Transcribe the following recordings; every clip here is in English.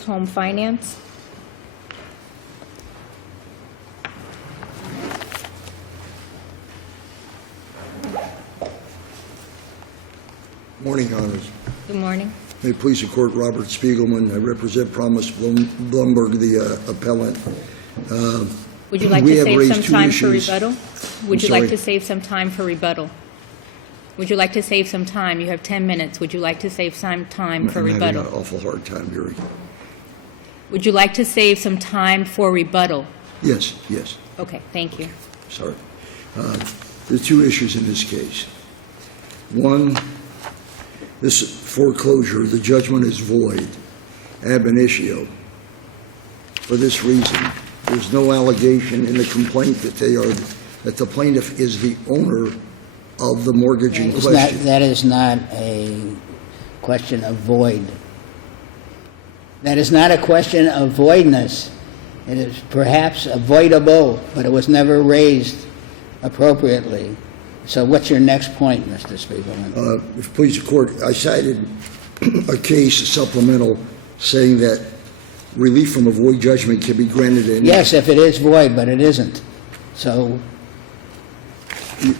Home Finance. Morning, Your Honors. Good morning. May it please the Court, Robert Spiegelman. I represent Promise Blombergh, the appellant. Would you like we to have save raised some two time for issues. rebuttal? Would you sorry? like to save some time for rebuttal? Would you like to save some time? You have 10 minutes. Would you like to save some time for I'm rebuttal? having an awful hard time hearing. Would you like to save some time for rebuttal? Yes, yes. Okay, thank you. Sorry. There are two issues in this case. One, this foreclosure, the judgment is void, ab initio. For this reason, there's no allegation in the complaint that the plaintiff is the owner of the mortgage in question. That is not a question of void. That is not a question of voidness. It is perhaps avoidable, but it was never raised appropriately. So what's your next point, Mr. Spiegelman? If it please the Court, I cited a case, supplemental, saying that relief from a void judgment can be granted in... Yes, if it is void, but it isn't. So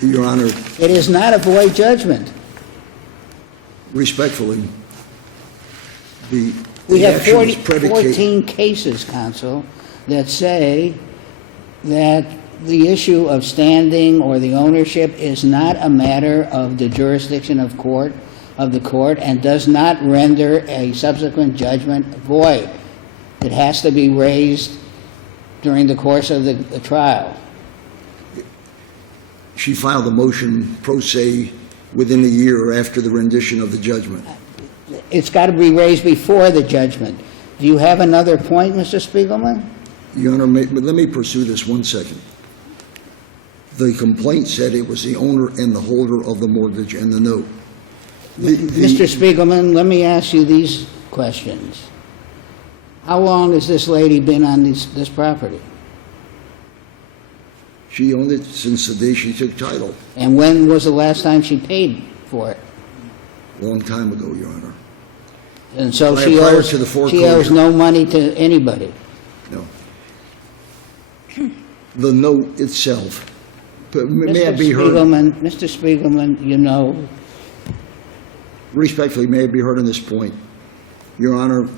Your Honor, it is not a void judgment. respectfully, We the have action is predicated... 14 cases, counsel, that say that the issue of standing or the ownership is not a matter of the jurisdiction of the court, and does not render a subsequent judgment void. It has to be raised during the course of the trial. She filed a motion pro se within a year after the rendition of the judgment. It's got to be raised before the judgment. Do you have another point, Mr. Spiegelman? Your Honor, let me pursue this 1 second. The complaint said it was the owner and the holder of the mortgage and the note. Mr. Spiegelman, let me ask you these questions. How long has this lady been on this property? She owned it since the day she took title, And when was the last time she paid for it? a long time ago, Your Honor. And so Prior she to the owes foreclosure. no money to anybody. No. The note itself, but may I be heard, Mr. Spiegelman, you know, respectfully, may I be heard on this point? Your Honor,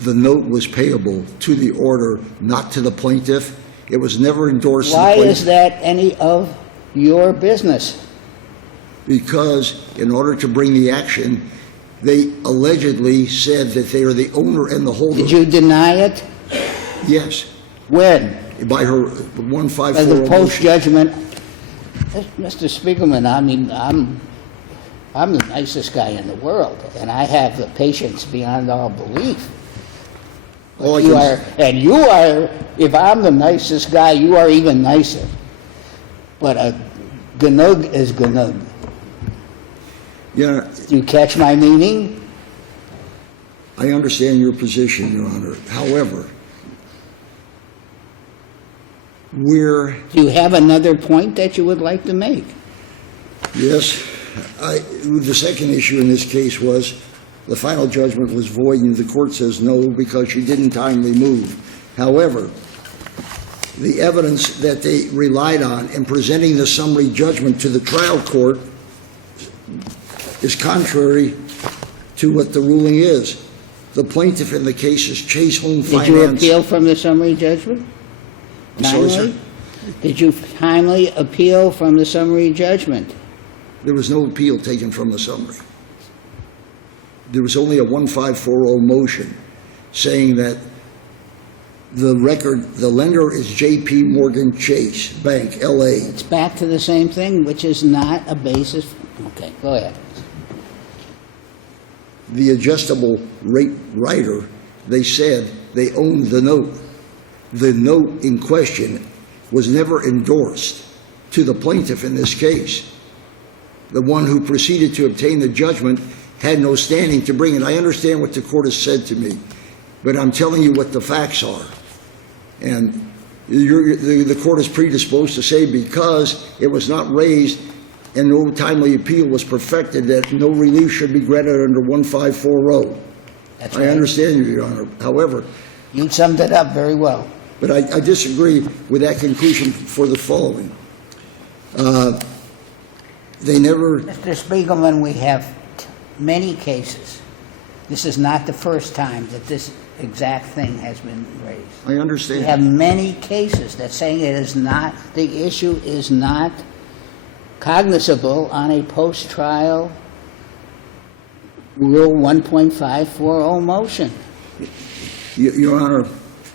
the note was payable to the order, not to the plaintiff. It was never endorsed to the why plaintiff. is that any of your business? Because in order to bring the action, they allegedly said that they are the owner and the holder. Did you deny it? Yes, When? by her By 1540 the motion. post-judgment? Mr. Spiegelman, I mean, I'm the nicest guy in the world, and I have the patience beyond all belief. All I You can- are, and you are, if I'm the nicest guy, you are even nicer. But a gnug is gnug. Yeah, Do you catch my meaning? I understand your position, Your Honor. However, Do you have another point that you would like to make? yes, the second issue in this case was the final judgment was void, and the court says no because she didn't timely move. However, the evidence that they relied on in presenting the summary judgment to the trial court is contrary to what the ruling is. The plaintiff in the case is Chase Home Finance. Did you appeal from the summary judgment? I'm sorry, sir? Timely? Did you timely appeal from the summary judgment? There was no appeal taken from the summary. There was only a 1540 motion saying that the lender is J.P. Morgan Chase Bank, L.A. It's back to the same thing, which is not a basis. Okay, go ahead. The adjustable rate writer, they said they owned the note. The note in question was never endorsed to the plaintiff in this case. The one who proceeded to obtain the judgment had no standing to bring it. I understand what the court has said to me, but I'm telling you what the facts are. And the court is predisposed to say because it was not raised and no timely appeal was perfected, that no relief should be granted under 1540. That's I right. understand you, Your Honor. However, You summed it up very well. but I disagree with that conclusion for the following. They never, Mr. Spiegelman, we have many cases. This is not the first time that this exact thing has been raised. I We understand. have many cases that saying it is not, the issue is not cognizable on a post-trial Rule 1.540 motion. Your Honor,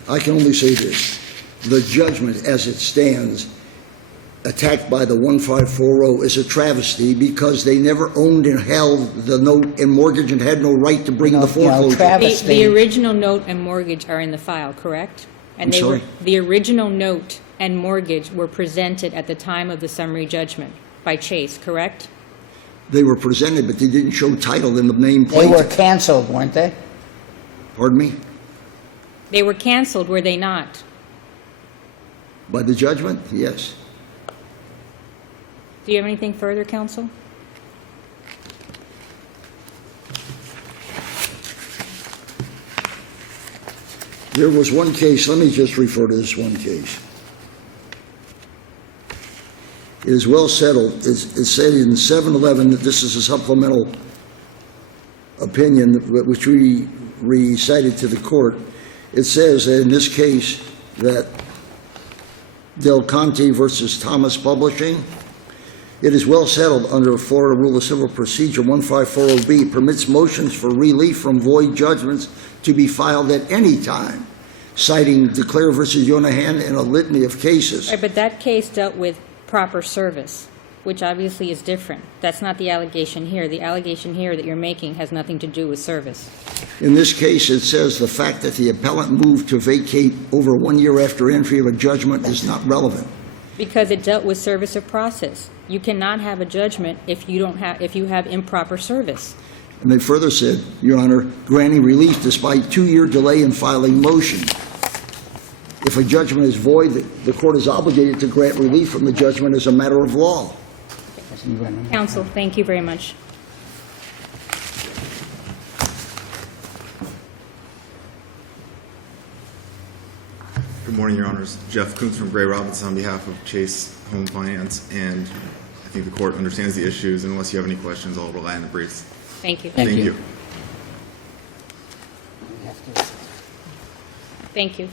I can only say this. The judgment as it stands, attacked by the 1540, is a travesty because they never owned and held the note and mortgage and had no right to bring the foreclosure. Travesty. The original note and mortgage are in the file, correct? And I'm they were sorry? the original note and mortgage were presented at the time of the summary judgment by Chase, correct? They were presented, but they didn't show title in the name They were plaintiff. canceled, weren't they? Pardon me? They were canceled, were they not? By the judgment? Yes. Do you have anything further, counsel? There was one case, let me just refer to this one case. It is well settled, it's said in 711 that this is a supplemental opinion which we recited to the court. It says that in this case that Del Conte versus Thomas Publishing, it is well settled under Florida Rule of Civil Procedure 1540B, permits motions for relief from void judgments to be filed at any time, citing Declare versus Yonahan and a litany of cases. Right, but that case dealt with proper service, which obviously is different. That's not the allegation here. The allegation here that you're making has nothing to do with service. In this case, it says the fact that the appellant moved to vacate over 1 year after entry of a judgment is not relevant. Because it dealt with service of process. You cannot have a judgment if you have improper service. And they further said, Your Honor, granting relief despite 2-year delay in filing motion. If a judgment is void, the court is obligated to grant relief from the judgment as a matter of law. Counsel, thank you very much. Good morning, Your Honors. Jeff Kuntz from Gray Robinson on behalf of Chase Home Finance, and I think the court understands the issues. Unless you have any questions, I'll rely on the briefs. Thank you. Thank you. Thank you.